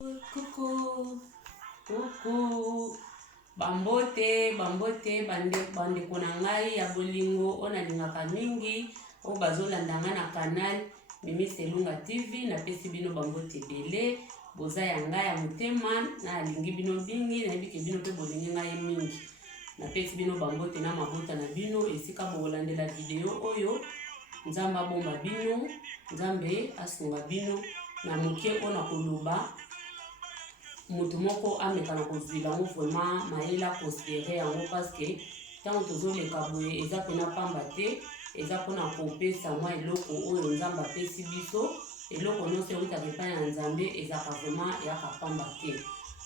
Coucou, coucou. Bambote, bande konangai ya bolingo ona lingaka mingi o bazolanda nga na canal Mimi Selunga TV na pesi bino bambote bele boza ya ngai ya motema na lingi bino bingi na bike bino pe bolingi ngai mingi na pesi bino bambote na mabota na bino esika bolandela video oyo nzamba bomba bino nzambe asunga bino na moke ona koloba mutu moko amekana kozwila ngo vraiment maela considéré yango parce que tant tozoleka boye eza pena pamba te eza pona kopesa mwa eloko oyo nzambe apesi biso eloko nyonso eutaka epai ya nzambe ezaka vraiment yaka pamba te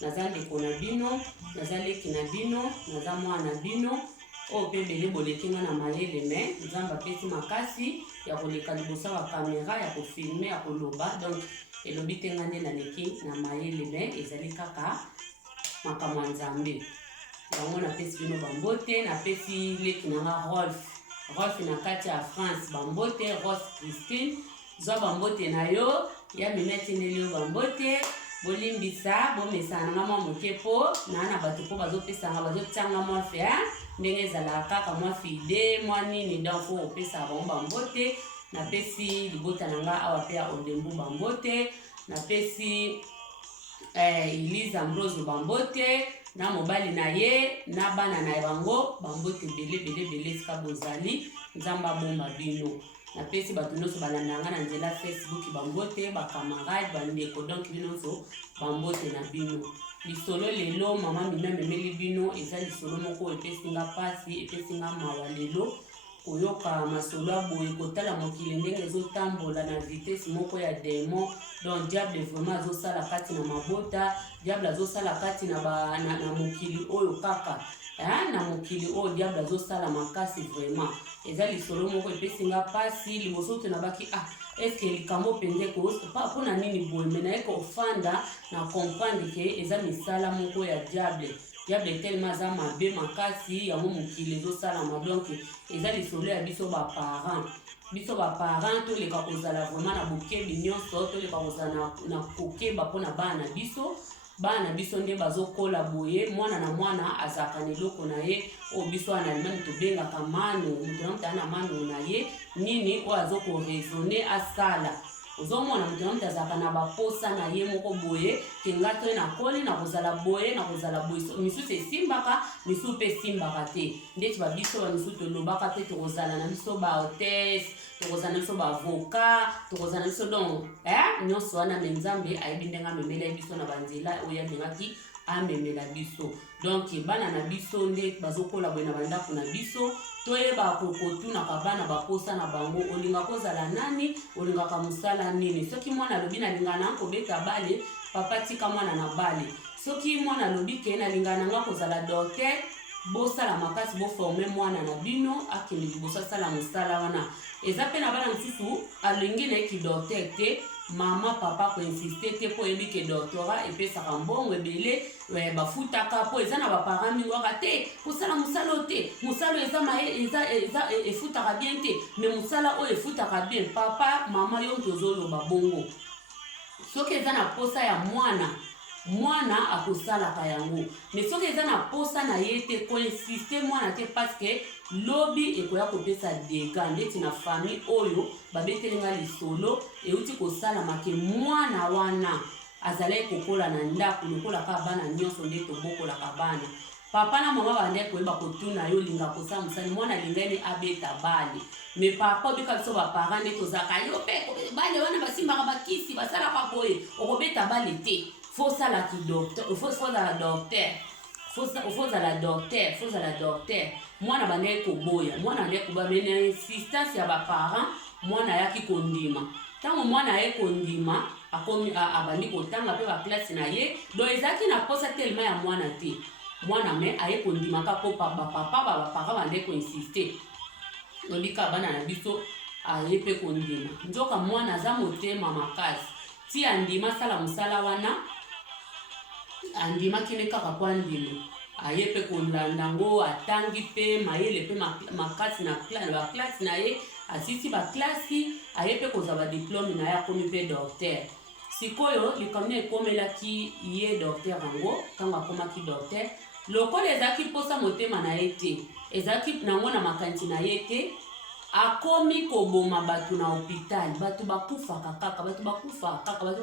naza ndeko na bino naza leki na bino naza mwana na bino oyo mpe ebele bolekinga na mayele me nzambe apesi makasi ya koleka liboso ya kamera ya kofilme ya koloba donc elobi te nga nde naleki na mayele me ezali kaka makambo ya nzambe yango napesi bino bambote napesi leki na nga Rolf na kati ya France bambote Rose Christine zwa bambote na yo ya mimi atindeli yo bambote bolimbisa bomesana nga mwa moke po na bato po bazopesanga bazotianga mwa fe ndenge ezalaka kaka mwa fide mwa nini donc fo opesaka bango bambote napesi libota na nga awa pe ya Odembu bambote napesi Elise Ambrose bambote na mobali na ye na bana na bango bambote bele sika bozali nzamba bomba bino napesi bato nyonso balandanga na nzela Facebook bambote bakamarade bandeko donc bino nyonso bambote na bino lisolo lelo mama mimi amemeli bino eza lisolo moko epesinga pasi epesinga mawa lelo koyoka masolo boye kotala mokili ndenge ezotambola na vitesse moko ya démon donc diable vraiment azosala kati na mabota diable azosala kati na mokili oyo kaka na mokili oyo diable azosala makasi vraiment eza lisolo moko epesinga pasi liboso te nabaki est-ce que likambo penze ko mpona nini boye me naye kofanda na comprendre ke eza misala moko ya diable tellement aza mabe makasi yango mokili ezosalama donc eza lisolo ya biso baparent toleka kozala vraiment na bokebi nyonso toleka kozala na kokeba mpona bana na biso nde bazokola boye mwana na mwana azalaka na eloko na ye oyo biso wana alimani tobengaka mano moto na moto na mano na ye nini oyo azokoraisonne asala ozomona moto na moto azalaka na baposa na ye moko boye kenga to nakoli na kozala boye misusu esimbaka misusu mpe esimbaka te ndeti babiso bamisusu tolobaka mpe tokozala na biso bahotesse tokozala na biso baavocat tokozala na biso donc nyonso wana me nzambe ayebi ndenge amemela biso na banzela oyo abengaki amemela biso donc bana na biso nde bazokola boye na bandako na biso toyeba kokotunaka bana baposa na bango olinga kozala nani olingaka mosala nini soki mwana alobi nalinga na kobeta bale papa tika mwana na bale soki mwana alobi ke nalinga nanga kozala docteur bosala makasi boforme mwana na bino akende liboso asala mosala wana eza mpe na bana mosusu alingi na eki docteur te mama papa koinsiste te po yebi ke doctorat epesaka mbongo ebele bafutaka po eza na baparent mingi waka te kosala mosala te mosala eza efutaka bien te me mosala oyo efutaka bien papa mama yo tozoloba bongo soki eza na posa ya mwana akosalaka yango mais soki eza na posa na ye te koinsiste mwana te parce que lobi ekoya kopesa dega ndeti na famille oyo babetelinga lisolo euti kosalama ke mwana wana azalaki kokola na ndako lokolaka bana nyonso nde tobokolaka bana papa na mama bandeki koyeba kotuna yo linga kosala mosali mwana lingani abeta bale mais papa obika biso baparent nde tozalaka yo mpe bale wana basimbaka bakisi basalaka boye okobeta bale te fozala docteur mwana bandeki koboya mwana bandeki koboya mais na insistance ya baparent mwana ayaki kondima ntango mwana aye kondima abandi kotanga mpe baklase na ye donc ezalaki na posa telema ya mwana te mwana me aye kondimaka mpo bapapa baparent bandeki koinsiste olika bana na biso aye mpe kondima nzoka mwana aza motema makasi ti andima asala mosala wana andima kende kaka po andima aye mpe kolanda ngo atangi mpe mayele mpe makasi na baklase na ye asisi baklasi aye mpe kozwa badiplome na ye akomi mpe docteur sikoyo likamne ekomelaki ye docteur yango ntango akomaki docteur lokola ezalaki posa motema na ye te ezalaki nango na makanisi na ye te akomi koboma bato na hôpital bato bakufaka kaka bato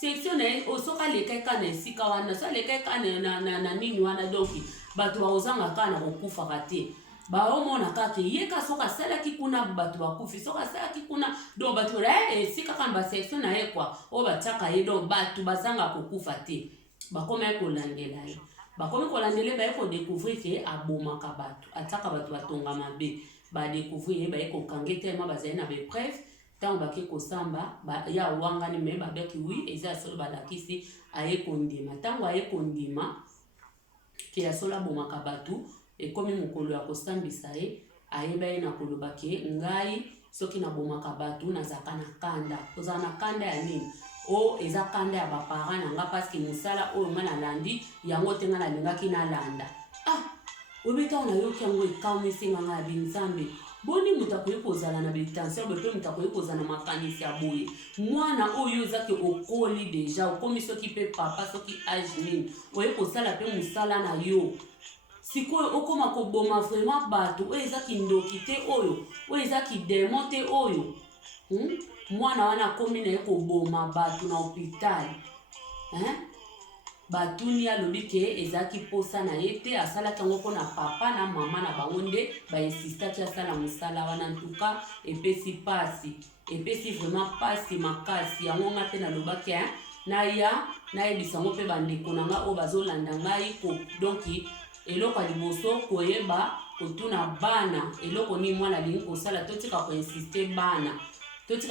section na ye osoka lekai ka na esika wana so lekai ka na nini wana donki bato baozanga ka na kokufaka te baomona kaka ye ka soka salaki kuna bato bakufi soka salaki kuna donc bato esika ka ba section na ye kwa o batiaka ye donc bato bazanga kokufa te bakomi kolandela ye bakomi kolandela baye kodécouvrir ke abomaka bato ataka bato batonga mabe badécouvrir ye baye kokange tellement bazali na bepreuve ntango bake kosamba ya wangani me babeki wi eza solo balakisi aye kondima ntango aye kondima ke ya solo abomaka bato ekomi mokolo ya kosambisa ye ayeba ye na koloba ke ngai soki nabomaka bato nazaka na kanda ozala na kanda ya nini o eza kanda ya baparent na nga paske mosala oyo nga nalandi yango te nga nalingaki nalanda obeta na yoki yango ekamisinga nga ya binzambe boni mutu akoki kozala na betension bepe mutu akoki kozala na makanisi ya boye mwana oyo ozaki okoli deja okomi soki mpe papa soki age nini oye kosala mpe mosala na yo sikoyo okoma koboma vraiment bato oyo ezaki ndoki te oyo ezaki demo te oyo mwana wana akomi na ye koboma bato na hôpital batuni alobi ke ezaki posa na ye te asalaki yango mpo na papa na mama na bango nde bainsistaki asala mosala wana ntuka epesi pasi epesi vraiment pasi makasi yango nga mpe nalobaki nayebisa yango mpe bandeko na nga oyo bazolanda ngai donc eloko ya liboso koyeba kotuna bana eloko nini mwana alingi kosala totika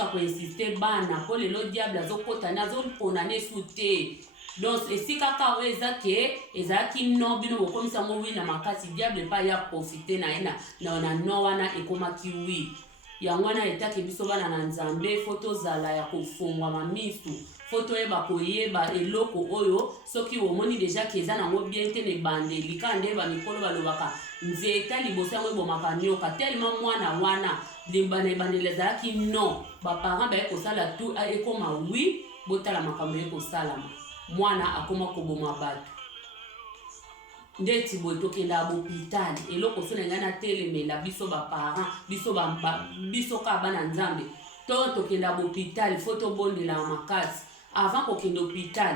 koinsiste bana mpo lelo diable azokotana azoponana esu te donc esika ka oyo eza ke ezalaki no bino bokomisa yango wi na makasi diable epa ya profite na ye na no wana ekomaki wi yango wana etaki biso bana na nzambe fo tozala ya kofungwama misu fo toyeba koyeba eloko oyo soki omoni deja ke eza nango bien te na ebandeli ka nde bamikolo balobaka nzeta liboso yango ebomaka nyoka tellement mwana wana limbana ebandeli ezalaki no baparent baye kosala tu ekoma wi botala makambo ye kosalama mwana akoma koboma bato ndeti boye tokenda bohôpital eloko so na ngai natelemela biso baparent biso ka bana nzambe tokenda bohôpital fo tobondela makasi avant kokenda hôpital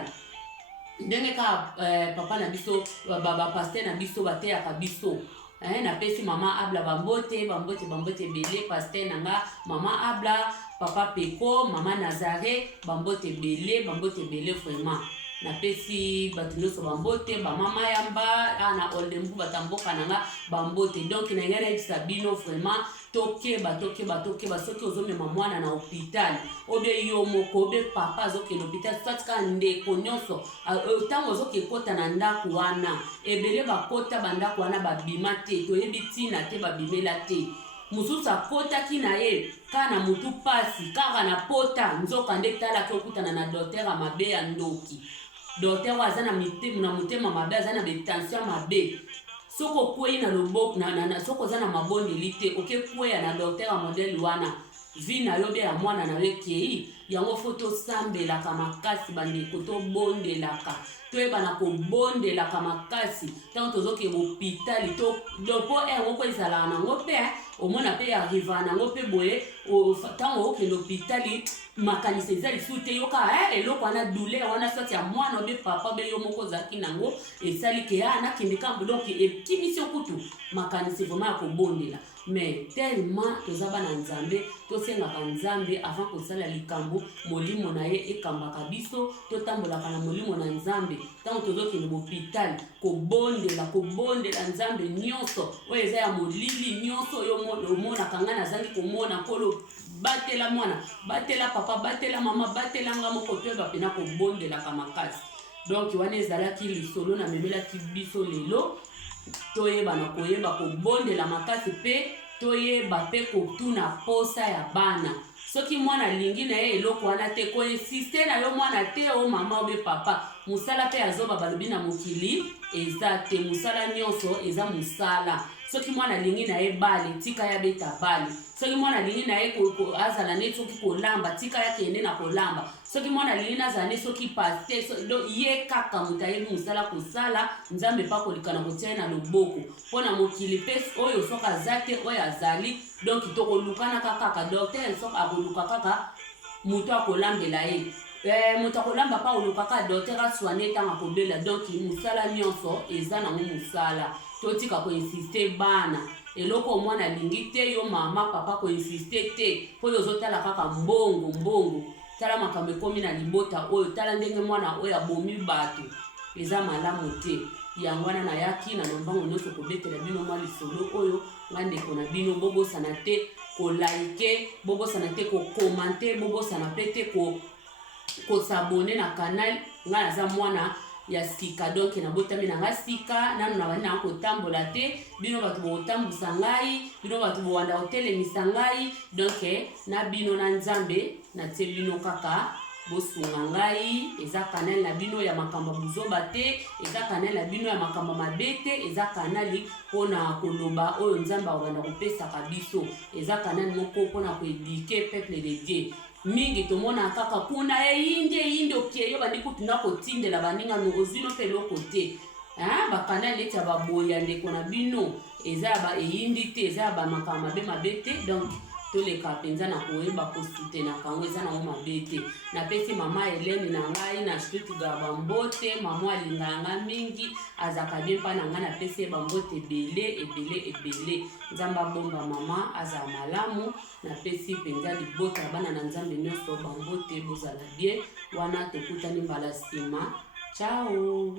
ndenge ka papa na biso bapaster na biso bateyaka biso napesi mama abla bambote bele paster na nga mama abla papa peko mama nazare bambote bele vraiment napesi bato nyonso bambote bamama yamba na oldembu batamboka na nga bambote donc na ngai nayebisa bino vraiment tokeba soki ozomema mwana na hôpital obe yo moko obe papa azokende hôpital sotika ndeko nyonso ntango ozoki ekota na ndako wana ebele bakota bandako wana babima te toyebi ntina te babimela te mosusu akotaki na ye kaka na mutu pasi kaka na pota nzoka nde talaki okutana na docteur ya mabe ya ndoki docteur aza na motema mabe aza na betension mabe soko okwei na loboko soko oza na mabondeli te okekweya na docteur ya modele wana vi na yo bia ya mwana na yo ekei yango fo tosambelaka makasi bandeko tobondelaka toyebana kobondelaka makasi ntango tozoke bohôpital mpo moko ezalaka nango mpe omona mpe arriva nango mpe boye ntango okende hôpital makanisi eza lisu te yoka eloko wana douleur wana soti ya mwana obe papa obe yo moko ozalaki nango esali ke nakende kambo donc ekimisi okutu makanisi vraiment ya kobondela mais tellement toza bana nzambe tosengaka nzambe avant kosala likambo molimo na ye ekambaka biso totambolaka na molimo na nzambe ntango tozokende bohôpital kobondela nzambe nyonso oyo eza ya molili nyonso oyo omonaka ngai nazali komona nkolo batela mwana batela papa batela mama batela nga moko toyeba pena kobondelaka makasi donc wana ezalaki lisolo namemelaki biso lelo toyeba na koyeba kobondela makasi mpe toyeba mpe kotuna posa ya bana soki mwana lingi na ye eloko wana te ko insiste na yo mwana te o mama obe papa musala pe azoba balobi na mokili eza te musala nyonso eza musala soki mwana lingi na ye bale tika ya beta bale soki mwana lingi na ye azala ne soki kolamba tika ya kende na kolamba soki mwana lingi na zane soki paste do ye kaka mutaye musala kosala nzambe pa kolikana kotia na loboko pona mokili pe oyo soka zate oyo azali donc to kolukana kaka docteur soka akoluka kaka muto akolambela ye muto akolamba pa oluka kaka docteur aswane tanga kobela donc musala nyonso eza na musala totika ko insiste bana eloko mwana lingi te yo mama papa ko insiste te po yo zotala kaka mbongo tala makambo ekomi na libota oyo tala ndenge mwana oyo abomi bato eza malamu te yango wana na yaki na lombango nyonso kobetela bino mwa lisolo oyo ngandeko na bino bobosana te ko like bobosana te ko commenter bobosana pe te ko s'abonner na canal nga naza mwana ya sika donc na botami na ngasika nanu na bana ko tambola te bino batu bo tambusa ngai bino batu bo wanda hotelemisa ngai donc na bino na nzambe na te bino kaka bosunga ngai eza kanali na bino ya makambo buzoba te eza kanali na bino ya makambo mabete eza kanali pona koloba oyo nzambe awanda kopesa biso eza kanali moko pona koedike peuple de Dieu mingi tomona kaka kuna eyinde okieyo bandi kutuna kotindela baninga no ozino pe loko te bakanali eti baboya ndeko na bino eza ba eyindi te eza ba makambo mabete donc toleka penza na koyeba kosutena kango eza na mabete na pesi mama Helene na ngai na Stuttgart bambote mama alinganga mingi azaka bien pa na ngai na pesi bambote ebele nzamba bomba mama aza malamu na pesi penza libota bana na nzambe nyonso bambote bozala bien wana tokutani mbala sima ciao.